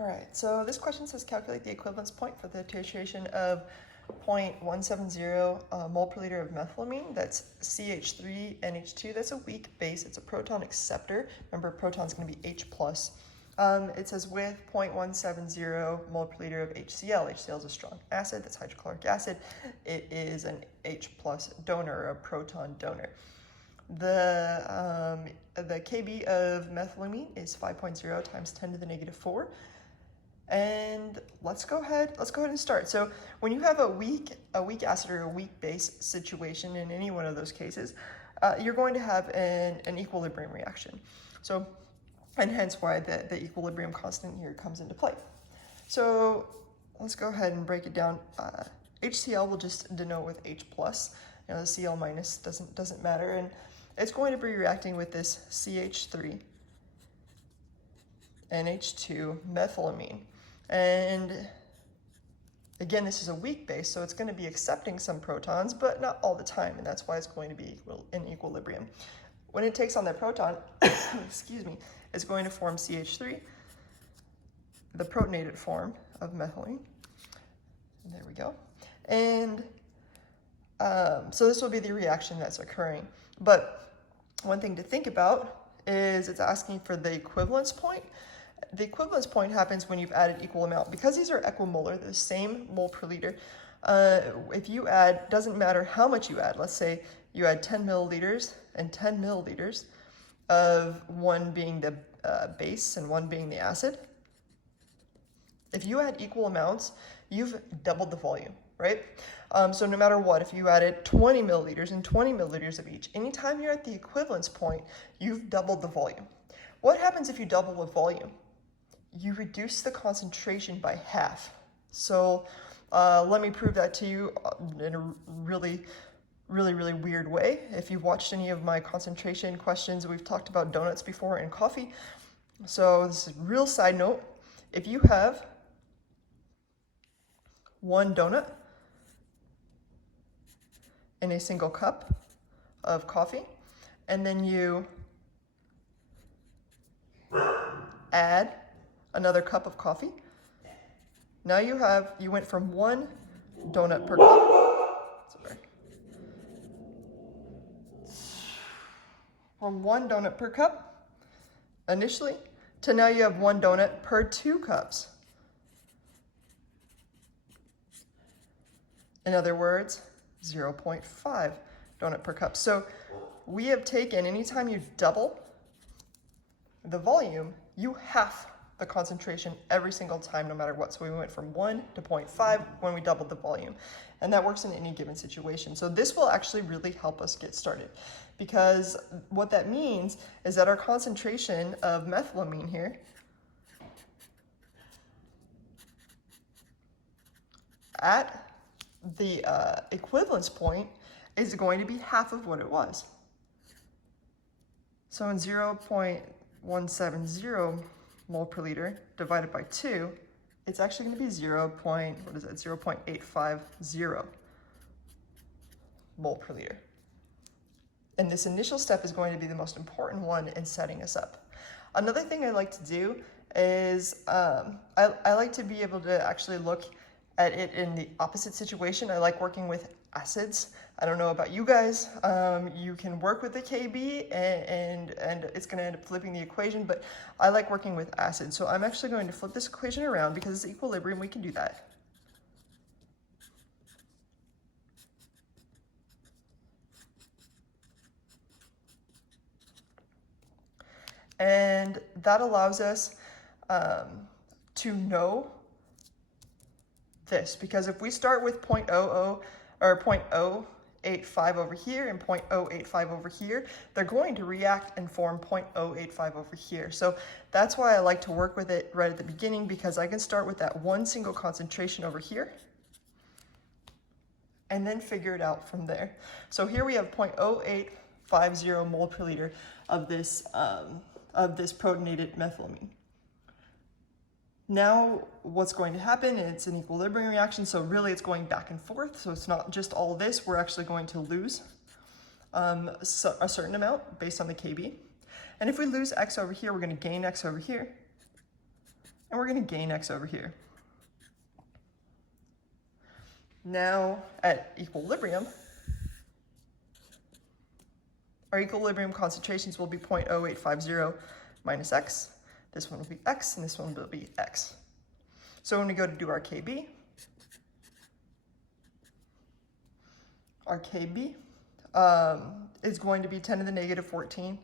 All right, so this question says calculate the equivalence point for the titration of 0.170 mole per liter of methylamine. That's CH3NH2. That's a weak base. It's a proton acceptor. Remember, proton's going to be H+. It says with 0.170 mole per liter of HCl. HCl is a strong acid. That's hydrochloric acid. It is an H+ donor, a proton donor. The Kb of methylamine is 5.0 times 10 to the negative 4. And let's go ahead and start. So when you have a weak acid or a weak base situation in any one of those cases, you're going to have an equilibrium reaction. So, and hence why the equilibrium constant here comes into play. So let's go ahead and break it down. HCl will just denote with H+. You know, the Cl minus doesn't matter, and it's going to be reacting with this CH3 NH2 methylamine. And again, this is a weak base, so it's going to be accepting some protons, but not all the time, and that's why it's going to be in equilibrium. When it takes on that proton, excuse me, it's going to form CH3, the protonated form of methylene. And there we go. And so this will be the reaction that's occurring. But one thing to think about is it's asking for the equivalence point. The equivalence point happens when you've added equal amount. Because these are equimolar, they're the same mole per liter, if you add, doesn't matter how much you add, let's say you add 10 milliliters and 10 milliliters of one being the base and one being the acid. If you add equal amounts, you've doubled the volume, right? So no matter what, if you added 20 milliliters and 20 milliliters of each, anytime you're at the equivalence point, you've doubled the volume. What happens if you double the volume? You reduce the concentration by half. So let me prove that to you in a really weird way. If you've watched any of my concentration questions, we've talked about donuts before and coffee. So this is a real side note. If you have one donut in a single cup of coffee, and then you add another cup of coffee. Now you went from one donut per cup. Sorry. From one donut per cup initially to now you have one donut per 2 cups. In other words, 0.5 donut per cup. So we have taken, anytime you double the volume, you half the concentration every single time, no matter what. So we went from 1 to 0.5 when we doubled the volume. And that works in any given situation. So this will actually really help us get started, because what that means is that our concentration of methylamine here at the equivalence point is going to be half of what it was. So in 0.170 mole per liter divided by 2, it's actually going to be 0.850 mole per liter. And this initial step is going to be the most important one in setting us up. Another thing I like to do is I like to be able to actually look at it in the opposite situation. I like working with acids. I don't know about you guys. You can work with the Kb and it's going to end up flipping the equation, but I like working with acids. So I'm actually going to flip this equation around because it's equilibrium. We can do that. And that allows us to know this, because if we start with 0.00 or 0.085 over here and 0.085 over here, they're going to react and form 0.085 over here. So that's why I like to work with it right at the beginning, because I can start with that one single concentration over here and then figure it out from there. So here we have 0.0850 mole per liter of this protonated methylamine. Now what's going to happen, it's an equilibrium reaction, so really it's going back and forth, so it's not just all this. We're actually going to lose a certain amount based on the Kb. And if we lose x over here, we're going to gain x over here. and we're going to gain x over here. Now at equilibrium, our equilibrium concentrations will be 0.0850 minus x. This one will be x, and this one will be x. So when we go to do our KB is going to be 10 to the negative 14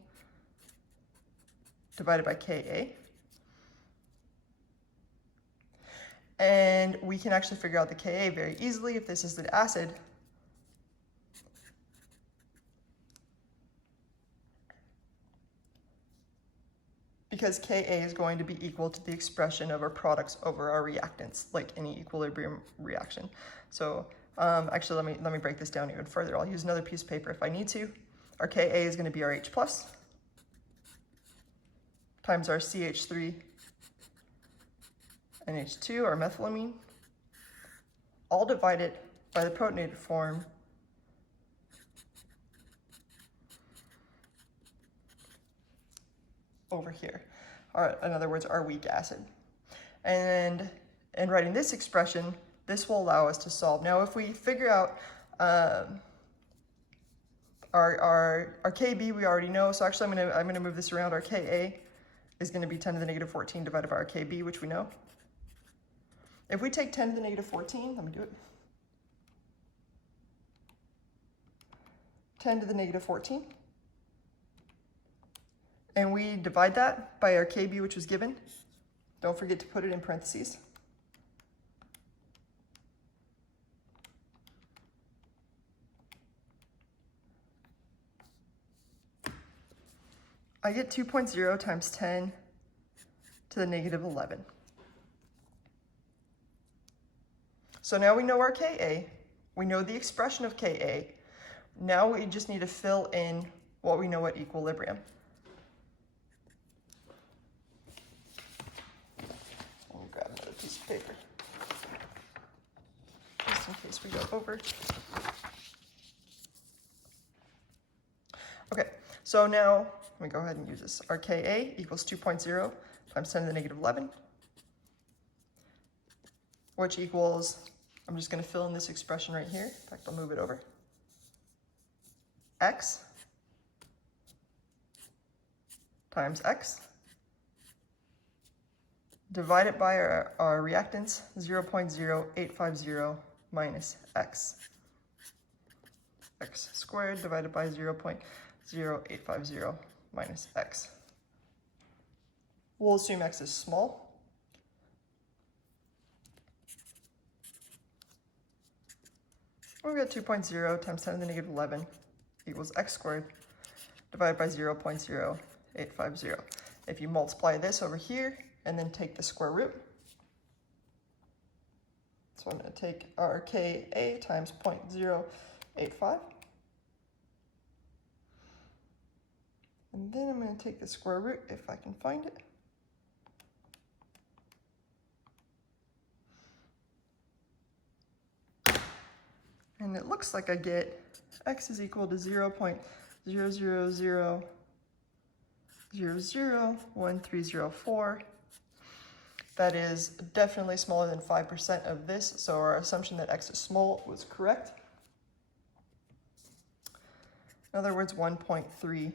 divided by Ka. And we can actually figure out the Ka very easily if this is the acid. Because Ka is going to be equal to the expression of our products over our reactants, like any equilibrium reaction. So actually, let me break this down even further. I'll use another piece of paper if I need to. Our Ka is going to be our H plus times our CH3 and H2, our methylamine, all divided by the protonated form over here, or in other words, our weak acid. And in writing this expression, this will allow us to solve. Now, if we figure out our Kb, we already know. So actually, I'm gonna move this around. Our Ka is going to be 10 to the negative 14 divided by our Kb, which we know. If we take 10 to the negative 14, let me do it. 10 to the negative 14. And we divide that by our Kb, which was given. Don't forget to put it in parentheses. I get 2.0 times 10 to the negative 11. So now we know our Ka, we know the expression of Ka. Now we just need to fill in what we know at equilibrium. Let me grab another piece of paper, just in case we go over. Okay, so now let me go ahead and use this. Our Ka equals 2.0 times 10 to the negative 11, which equals, I'm just going to fill in this expression right here. In fact, I'll move it over. X times X divided by our reactants, 0.0850 minus X. X squared divided by 0.0850 minus X. We'll assume X is small. We've got 2.0 times 10 to the negative 11 equals X squared divided by 0.0850. If you multiply this over here and then take the square root, so I'm going to take our Ka times 0.085. And then I'm going to take the square root if I can find it. And it looks like I get X is equal to 0.000001304. That is definitely smaller than 5% of this, so our assumption that X is small was correct. In other words, 1.3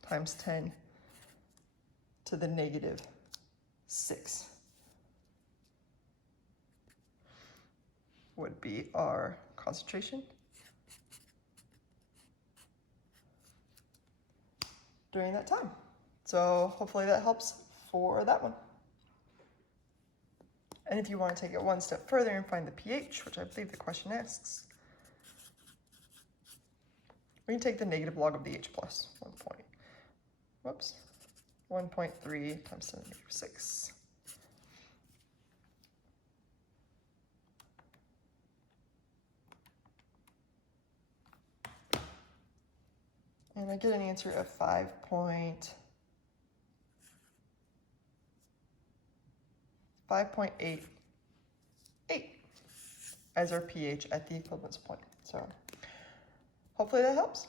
times 10 to the negative 6 would be our concentration during that time. So hopefully that helps for that one. And if you want to take it one step further and find the pH, which I believe the question asks, we can take the negative log of the H plus 1.3 times 10 to the negative 6. And I get an answer of 5.88 as our pH at the equivalence point. So hopefully that helps.